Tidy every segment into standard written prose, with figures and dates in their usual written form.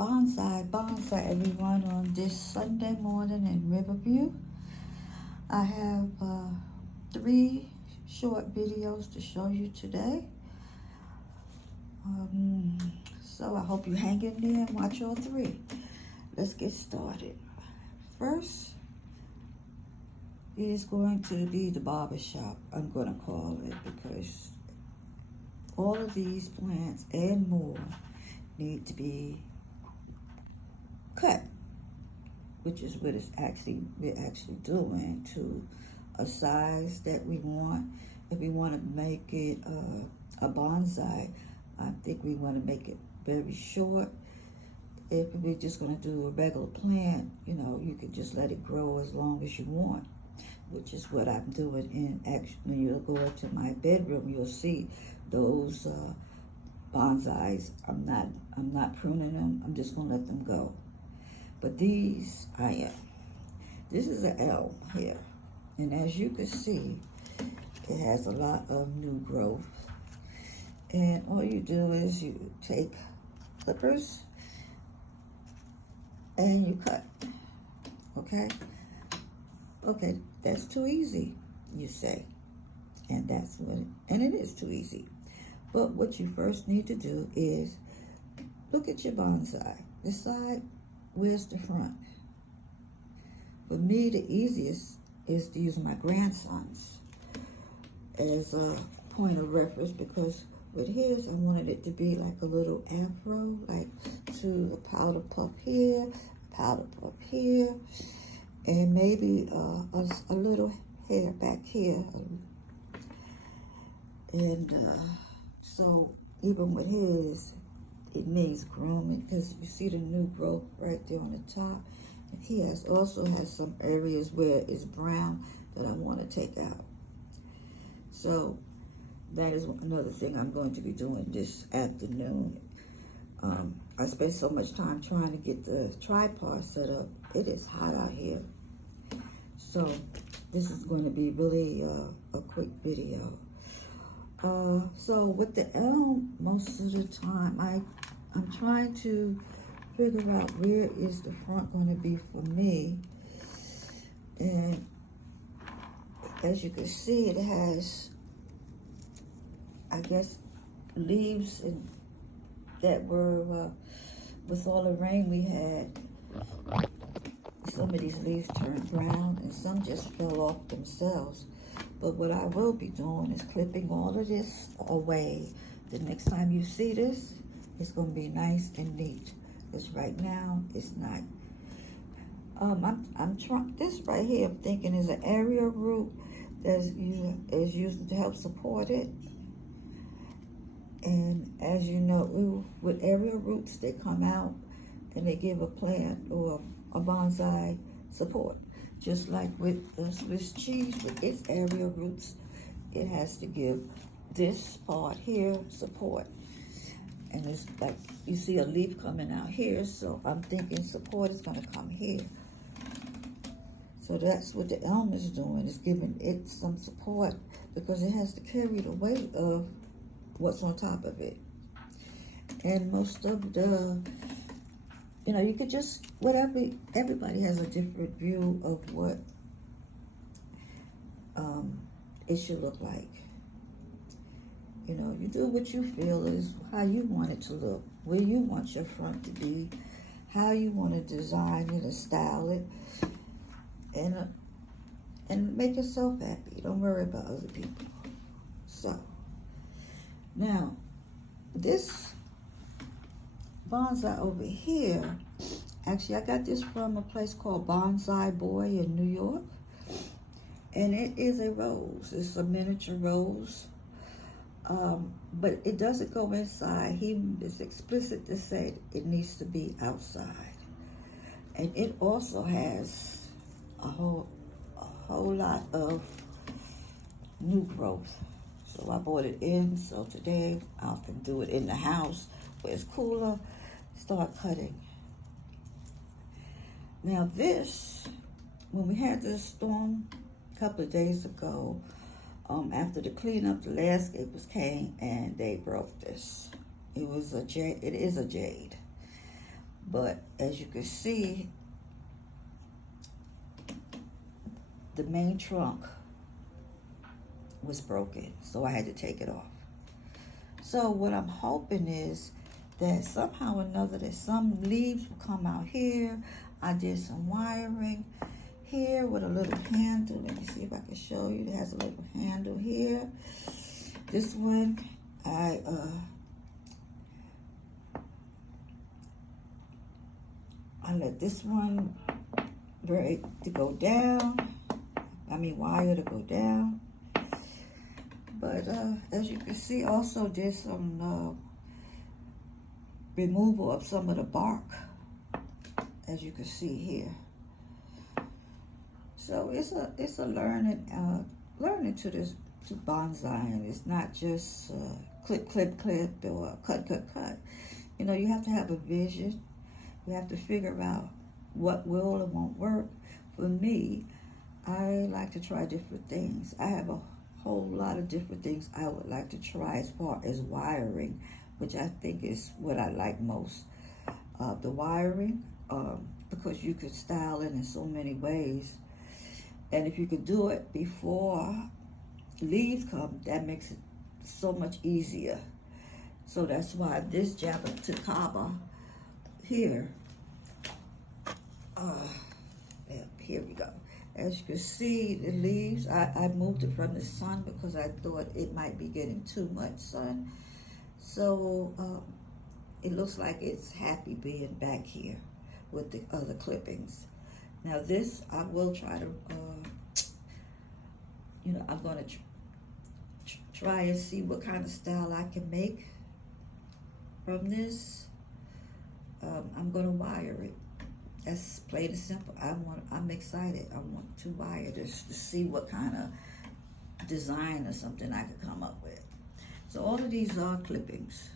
Bonsai Bonsai, everyone, on this Sunday morning in Riverview. I have 3 short videos to show you today. So I hope you hang in there and watch all 3. Let's get started. First is going to be the barbershop, I'm going to call it, because all of these plants and more need to be cut, which is what we're actually doing to a size that we want. If we want to make it a bonsai, I think we want to make it very short. If we're just going to do a regular plant, you can just let it grow as long as you want, which is what I'm doing in action. When you'll go into my bedroom, you'll see those bonsais. I'm not pruning them. I'm just going to let them go. But these, I am. This is an elm here. And as you can see, it has a lot of new growth. And all you do is you take clippers and you cut. Okay? Okay, that's too easy, you say. And it is too easy. But what you first need to do is look at your bonsai. Decide where's the front. For me, the easiest is to use my grandsons as a point of reference, because with his, I wanted it to be like a little afro, like to a powder puff here, and maybe a little hair back here. And so even with his, it needs grooming, because you see the new growth right there on the top. And he also has some areas where it's brown that I want to take out. So that is another thing I'm going to be doing this afternoon. I spent so much time trying to get the tripod set up. It is hot out here. So this is going to be really a quick video. So with the elm, most of the time, I'm trying to figure out where is the front going to be for me. And as you can see, it has, I guess, leaves that were, with all the rain we had, some of these leaves turned brown and some just fell off themselves. But what I will be doing is clipping all of this away. The next time you see this, it's going to be nice and neat. Because right now, it's not. I'm trying, this right here, I'm thinking is an area root that is used to help support it. And as you know, with area roots, they come out and they give a plant or a bonsai support. Just like with the Swiss cheese, with its area roots, it has to give this part here support. And it's like, you see a leaf coming out here, so I'm thinking support is gonna come here. So that's what the elm is doing, is giving it some support, because it has to carry the weight of what's on top of it. And most of the, you could just, everybody has a different view of what it should look like. You do what you feel is how you want it to look, where you want your front to be, how you want to design it and style it, and make yourself happy. Don't worry about other people. So, now, this bonsai over here, actually I got this from a place called Bonsai Boy in New York, and it is a rose. It's a miniature rose, but it doesn't go inside. He is explicit to say it needs to be outside, and it also has a whole lot of new growth. So I brought it in, so today I can do it in the house where it's cooler, start cutting. Now this, when we had this storm a couple of days ago, after the cleanup, the landscapers came and they broke this. It is a jade. But as you can see, the main trunk was broken, so I had to take it off. So what I'm hoping is that somehow or another that some leaves will come out here. I did some wiring here with a little handle. Let me see if I can show you. It has a little handle here. This one, I let this one braid to go down. Wire to go down. But as you can see, also there's some removal of some of the bark, as you can see here. So it's a learning to bonsai, and it's not just clip or cut. You know, you have to have a vision. You have to figure out what will and won't work. For me, I like to try different things. I have a whole lot of different things I would like to try as far as wiring, which I think is what I like most. The wiring, because you could style it in so many ways. And if you could do it before leaves come, that makes it so much easier. So that's why this Jabba here, here we go. As you can see, the leaves, I moved it from the sun because I thought it might be getting too much sun. So it looks like it's happy being back here with the other clippings. Now this, I will try to, I'm going to try and see what kind of style I can make from this. I'm going to wire it. That's plain and simple. I'm excited. I want to wire this to see what kind of design or something I could come up with. So all of these are clippings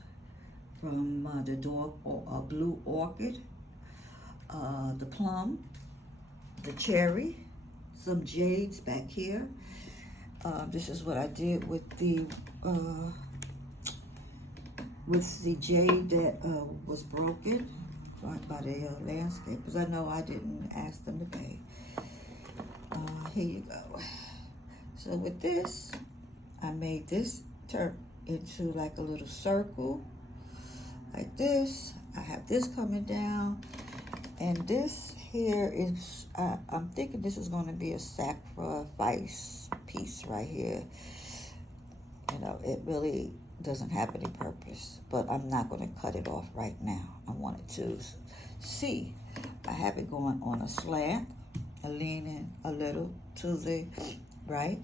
from the blue orchid, the plum, the cherry, some jades back here. This is what I did with the jade that was broken by the landscapers. I know I didn't ask them to pay. Here you go. So with this, I made this turn into like a little circle, like this. I have this coming down, and this here is, I'm thinking this is going to be a sacrifice piece right here. You know, it really doesn't have any purpose, but I'm not going to cut it off right now. I wanted to see. I have it going on a slant, leaning a little to the right.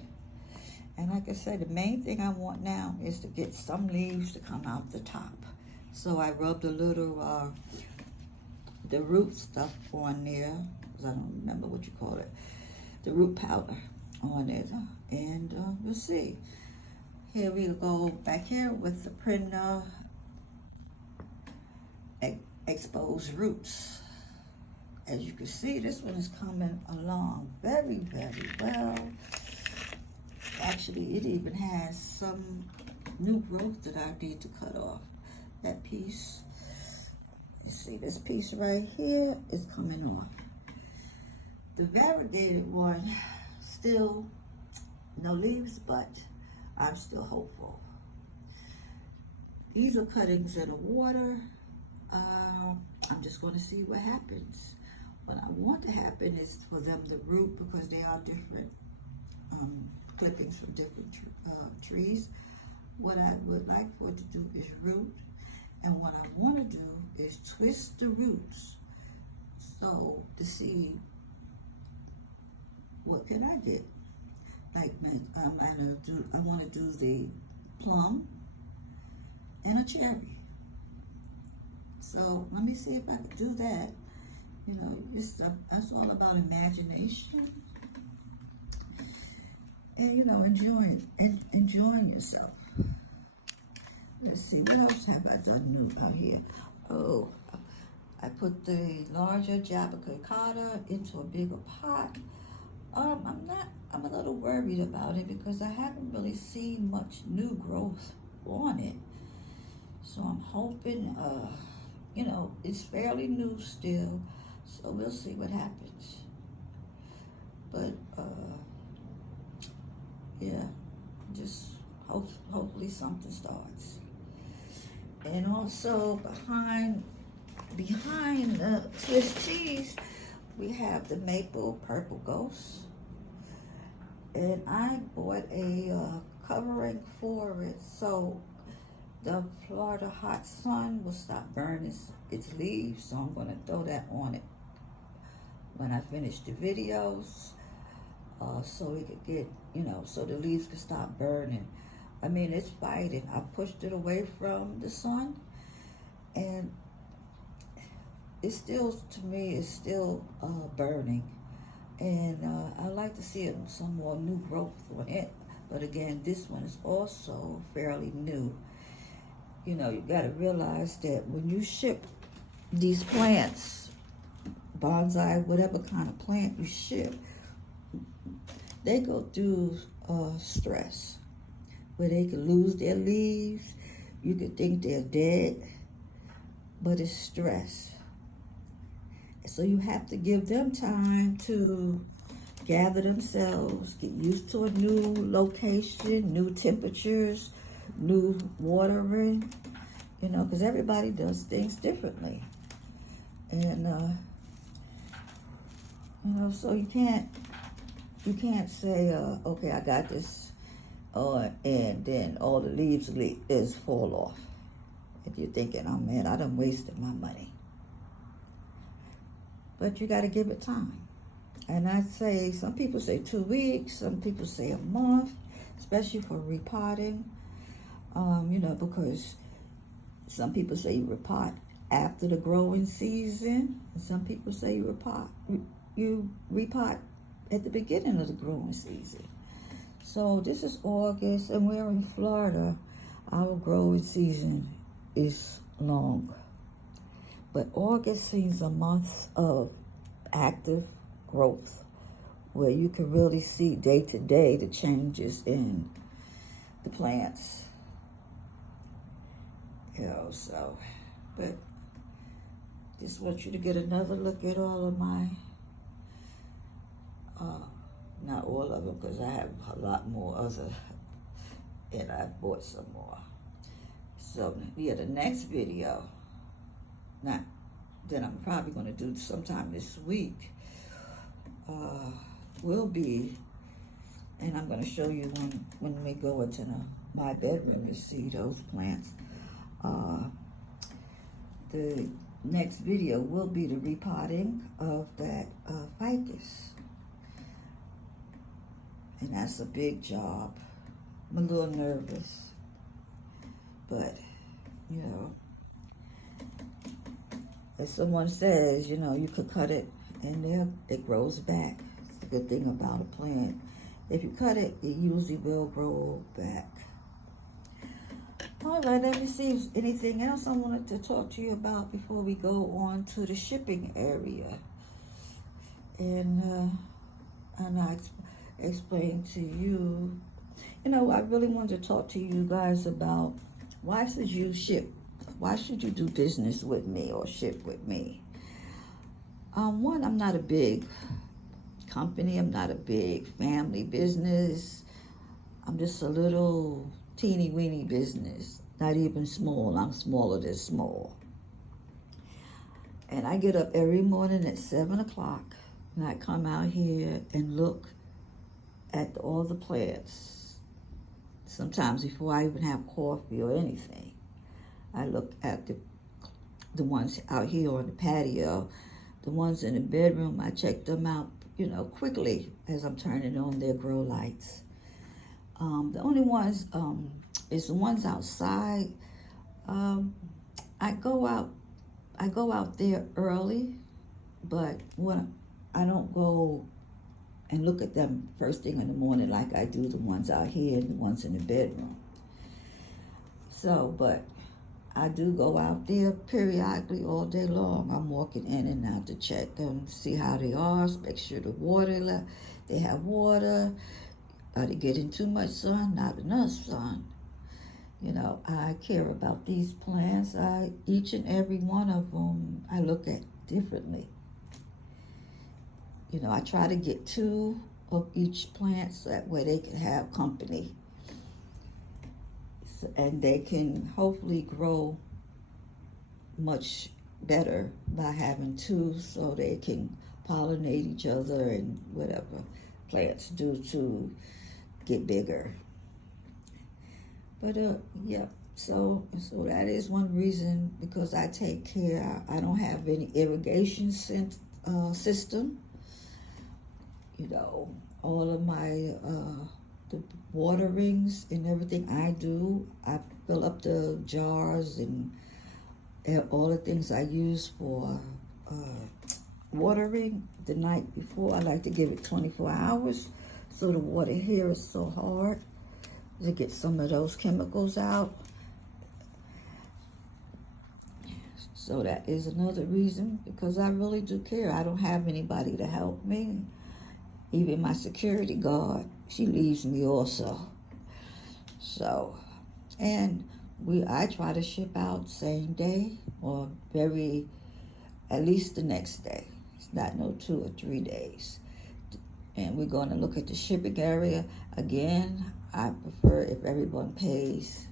And like I said, the main thing I want now is to get some leaves to come out the top. So I rubbed a little, the root stuff on there, because I don't remember what you call it, the root powder on it, and we'll see. Here we go back here with the print exposed roots. As you can see, this one is coming along very, very well. Actually, it even has some new growth that I need to cut off. That piece, you see this piece right here is coming off. The variegated one, still no leaves, but I'm still hopeful. These are cuttings in the water. I'm just going to see what happens. What I want to happen is for them to root, because they are different clippings from different trees. What I would like for it to do is root, and what I want to do is twist the roots, so to see what can I get. Like I want to do the plum and a cherry. So let me see if I can do that. You know, that's all about imagination, and you know, enjoying yourself. Let's see, what else have I done new out here? Oh, I put the larger Jabba into a bigger pot. I'm a little worried about it because I haven't really seen much new growth on it. So I'm hoping you know, it's fairly new still, so we'll see what happens. But yeah, just hopefully something starts. And also behind the Swiss cheese, we have the maple purple ghost, and I bought a covering for it so the Florida hot sun will stop burning its leaves. So I'm going to throw that on it when I finish the videos, so we could get, you know, so the leaves can stop burning. I mean, it's fighting. I pushed it away from the sun, and it's still, to me, it's still burning. And I like to see some more new growth on it. But again, this one is also fairly new. You know, you got to realize that when you ship these plants, bonsai, whatever kind of plant you ship, they go through stress where they could lose their leaves. You could think they're dead, but it's stress. So you have to give them time to gather themselves, get used to a new location, new temperatures, new watering, you know, because everybody does things differently. And, you know, so you can't say, okay, I got this, and then all the leaves fall off. If you're thinking, oh man, I done wasted my money. But you got to give it time. And I say, some people say 2 weeks, some people say a month, especially for repotting. You know, because some people say you repot after the growing season, and some people say you repot at the beginning of the growing season. So this is August, and we're in Florida. Our growing season is long. But August seems a month of active growth where you can really see day to day the changes in the plants. You know, so, but just want you to get another look at all of my, not all of them, because I have a lot more other, and I bought some more. So, yeah, the next video, that I'm probably going to do sometime this week, will be, and I'm going to show you when we go into my bedroom to see those plants. The next video will be the repotting of that ficus, and that's a big job. I'm a little nervous, but you know, as someone says, you know, you could cut it and then it grows back. It's the good thing about a plant. If you cut it, it usually will grow back. All right, let me see if anything else I wanted to talk to you about before we go on to the shipping area. And I explained to you, you know, I really wanted to talk to you guys about why should you do business with me or ship with me? One, I'm not a big company. I'm not a big family business. I'm just a little teeny weeny business, not even small. I'm smaller than small. And I get up every morning at 7 o'clock and I come out here and look at all the plants. Sometimes before I even have coffee or anything, I look at the ones out here on the patio, the ones in the bedroom. I check them out, you know, quickly as I'm turning on their grow lights. The only ones is the ones outside. I go out there early, but when I don't go and look at them first thing in the morning like I do the ones out here and the ones in the bedroom. So, but I do go out there periodically all day long. I'm walking in and out to check them, see how they are, make sure the water, they have water. Are they getting too much sun? Not enough sun. You know, I care about these plants. Each and every one of them I look at differently. You know, I try to get 2 of each plant so that way they can have company. And they can hopefully grow much better by having 2 so they can pollinate each other and whatever plants do to get bigger. But yeah, so that is one reason, because I take care. I don't have any irrigation system. You know, all of my the waterings and everything I do, I fill up the jars and all the things I use for watering the night before. I like to give it 24 hours so the water here is so hard to get some of those chemicals out. So that is another reason, because I really do care. I don't have anybody to help me. Even my security guard, she leaves me also. So, and I try to ship out same day or at least the next day. It's not no 2 or 3 days. And we're going to look at the shipping area. Again, I prefer if everyone pays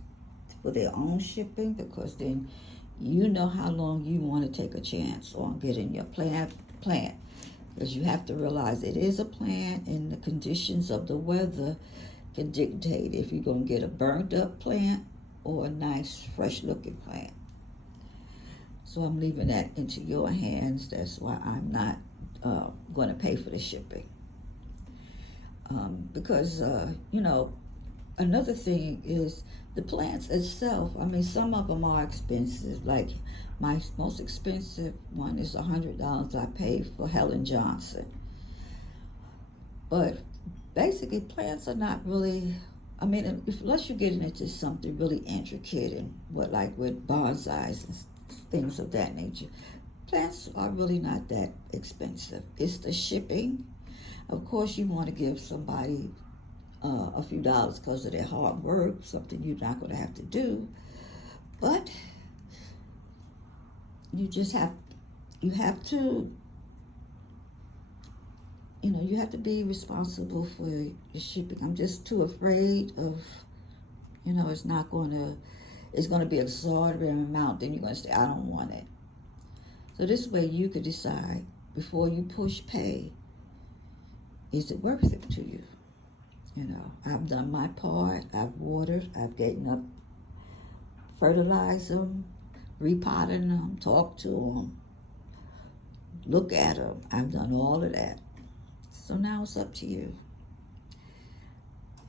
for their own shipping, because then you know how long you want to take a chance on getting your plant. Because you have to realize it is a plant, and the conditions of the weather can dictate if you're going to get a burnt up plant or a nice fresh looking plant. So I'm leaving that into your hands. That's why I'm not going to pay for the shipping. Because, you know, another thing is the plants itself. I mean, some of them are expensive. Like my most expensive one is $100 I paid for Helen Johnson. But basically, plants are not really, I mean, unless you're getting into something really intricate and with bonsais and things of that nature, plants are really not that expensive. It's the shipping. Of course, you want to give somebody a few dollars because of their hard work, something you're not going to have to do. But you have to, you have to be responsible for your shipping. I'm just too afraid of, it's going to be exorbitant amount. Then you're going to say, I don't want it. So this way you could decide before you push pay, is it worth it to you? I've done my part. I've watered. I've gotten up, fertilized them, repotted them, talked to them, look at them. I've done all of that. So now it's up to you.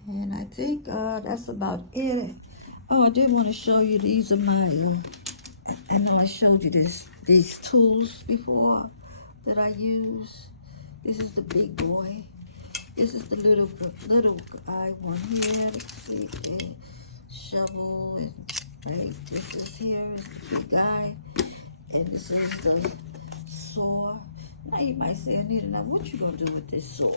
And I think that's about it. Oh, I did want to show you, these are my, I know I showed you these tools before that I use. This is the big boy. This is the little guy one here. Let's see, and shovel, and right. This is here is the big guy, and this is the saw. Now you might say, Anita, now what you gonna do with this saw?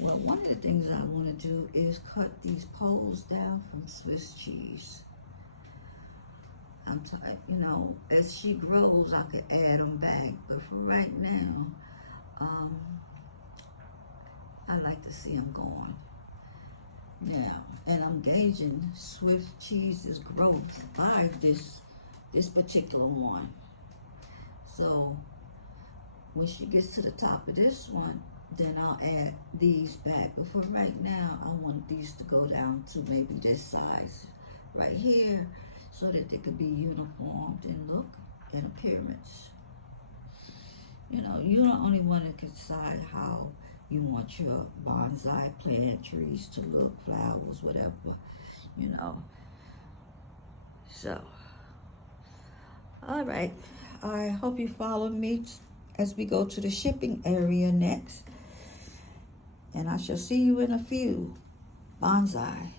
Well, one of the things I want to do is cut these poles down from Swiss cheese. As she grows, I could add them back, but for right now, I like to see them going. Now, and I'm gauging Swiss cheese's growth by this particular one. So when she gets to the top of this one, then I'll add these back. But for right now, I want these to go down to maybe this size right here, so that they could be uniformed in look and appearance. You're the only one that can decide how you want your bonsai plant trees to look, flowers, whatever, So, all right. I hope you follow me as we go to the shipping area next. And I shall see you in a few. Bonsai.